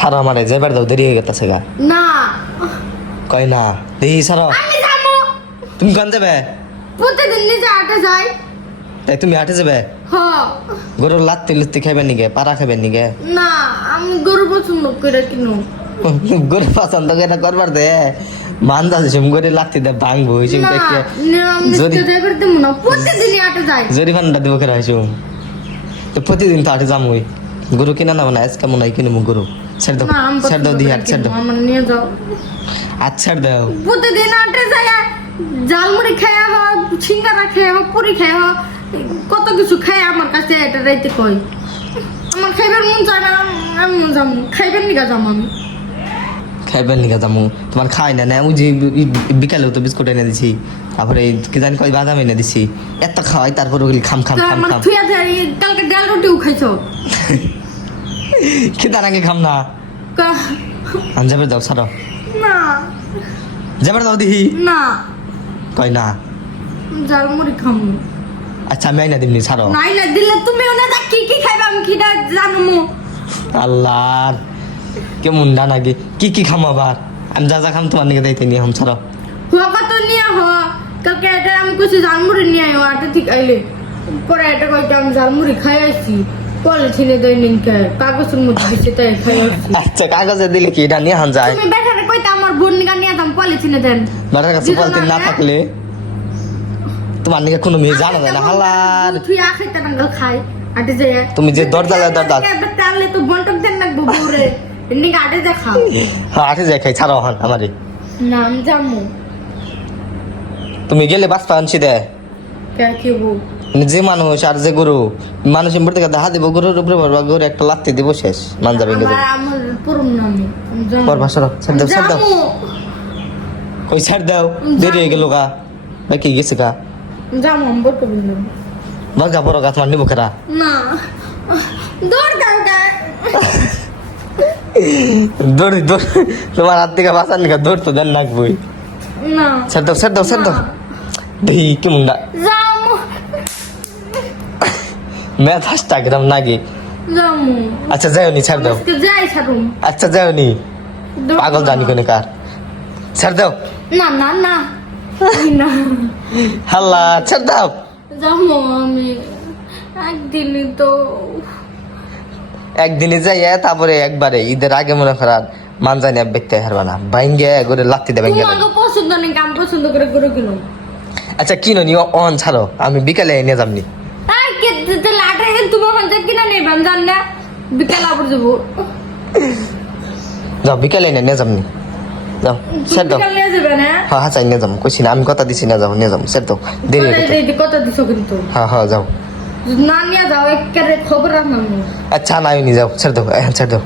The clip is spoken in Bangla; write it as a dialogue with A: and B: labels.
A: ছাড়ো আমারে যাবার দাও দেরি হয়ে গেছে গা।
B: না।
A: কয় না দেখি ছাড়ো
B: আমি যাব।
A: তুমি কোন যাবে?
B: প্রতিদিন নিজে হাটে যাই।
A: তাই তুমি হাটে যাবে?
B: হ।
A: গরুর লাত্তি লুত্তি খাইবেন নিগে পাড়া খাইবেন নিগে
B: না আমি গরু পছন্দ করে কিনো।
A: গরু পছন্দ করে করবার দে। মান যাচ্ছে গরু লাত্তি দে ভাঙবো হয়েছে
B: না
A: যদি-
B: নিরামিষ যাইবার দেবো না প্রতিদিনই হাটে যাই।
A: জরিমানাটা দিব কেন হয়েছে তো প্রতিদিন তো হাটে যামই। গরু কিনা না মানে আজকে মনে হয় কিনবো গরু। ছেড়ে দাও। ছেড়ে দাও
B: পছন্দ
A: দি
B: করে
A: হাট ছেড়ে দাও।
B: আমার নিয়ে যাও।
A: হাত ছেড়ে দাও।
B: প্রতিদিন হাটে যাই জালমুড়ি খাওয়া হয় সিঙ্গারা খাওয়া হয় পুরি খাওয়া হয় কত কিছু খায় আমার কাছে এটা রাইতে কই। আমার খাইবার মন চায় না আমি মন যাব খাইবার নিকা যাব আমি।
A: খাইবেন নিকা যামু। তোমার খাই না না যে বিকালেও তো বিস্কুট এনে দিছি। তারপরে কি জানি কই বাদাম এনে দিছি। এত খাওয়াই তারপরে ওগুলি খাম খাম খাম খাম।
B: কালকে ডাল রুটিও খাইছো?
A: খেতার আগে খাম না?
B: কা-
A: যাবে দাও ছাড়ো।
B: না।
A: যাবার দাও দিহি
B: না।
A: কয় না?
B: জালমুড়ি খামু।
A: আচ্ছা আমি আইনা দিমনি ছাড়ো।
B: নাই না দিলে তুমি ওনা কি কি খাইবা? আমি কিটা জানমু।
A: আল্লাহ কেমন ডানা গে। কি কি খাম আবার? আমি যা যা খাম তোমার নিকে দাইতে নিয়ে হাম ছাড়ো।
B: হুয়া কত নিয়ে হ কালকে এটা আমি কইছি জালমুড়ি নিয়ে আইও আটা ঠিক আইলে। পরে এটা কইতে আমি জালমুড়ি খাই আইছি। পলিথিনে দেয় নিনকে কাগজের মধ্যে দিচ্ছে তাই
A: আচ্ছা কাগজে দিলে কি এটা নিয়ে হান যায়?
B: তুমি বেটারে কইতে আমার বোন নিকা নিয়ে দাম পলিথিনে দেন।
A: বাটার কাছে পলিথিন না? থাকলে তোমার নিকে কোনো মেয়ে জানা যায় না হালার
B: তুই আখাইতে নাঙ্গল খাই। আটে যায়
A: তুমি যে দরজা লাগে দরজা
B: তাহলে তো বন্টক দেন না বউরে। এমনি আটে যা খাও।
A: হ্যাঁ যায় খাই ছাড়ো হান আমারে।
B: নাম জামু।
A: তুমি গেলে বাঁচপা আনছি দে।
B: কে কি বউ?
A: যে মানুষ আর যে গরু মানুষ এমন থেকে দেখা দিব গরুর উপরে ভরবা গরু একটা লাত্তি দিব শেষ মান যাবে
B: আমার
A: পরবা সরো ছাড় দাও ছাড় দাও। কই ছাড় দাও দেরি হয়ে গেল গা। ভাই কি গেছে গা? বাগা বড় গাছ মার নিবো খেরা
B: না। দৌড়
A: দৌড় তোমার হাত থেকে বাঁচার নিকা দৌড় তো দেন নাকবই ছাড় দাও ছাড় দাও ছাড় দাও। দেখি কেমন না হাসটা গ্রাম নাকি আচ্ছা যাও নি ছাড় দাও। আচ্ছা যাও নি পাগল জানি কোনে কার। ছাড় দাও।
B: না না না।
A: হাল্লা ছাড় দাও।
B: যাব আমি। একদিনই তো।
A: একদিনে যাই তারপরে একবারে ঈদের আগে মনে করার মান জানি বেচতে হারবা না। বাইঙ্গে করে লাত্তি
B: তোমাকে পছন্দ নেই আমি পছন্দ করে করে কিনো
A: আচ্ছা কিনো নি অন ছাড়ো। আমি বিকালে এনে যামনি
B: তাই কে তাহলে আটা দিন তুমি ওখান থেকে কিনা নেবেন জান না বিকেল আবার যাব।
A: যাও বিকালে এনে নিয়ে যামনি। যাও সেট দাও।
B: বিকেল যাবে না?
A: হ্যাঁ হ্যাঁ চাই নিয়ে যাম। কইছি না আমি কথা দিছি না যাও নিয়ে যাম সেট দাও। দেরি হয়ে
B: কথা দিছো কিন্তু।
A: হ্যাঁ হ্যাঁ যাও।
B: না নিয়ে যাও একেবারে খবর রাখলাম
A: আচ্ছা না নি যাও ছেড়ে দাও হ্যাঁ ছেড়ে দাও।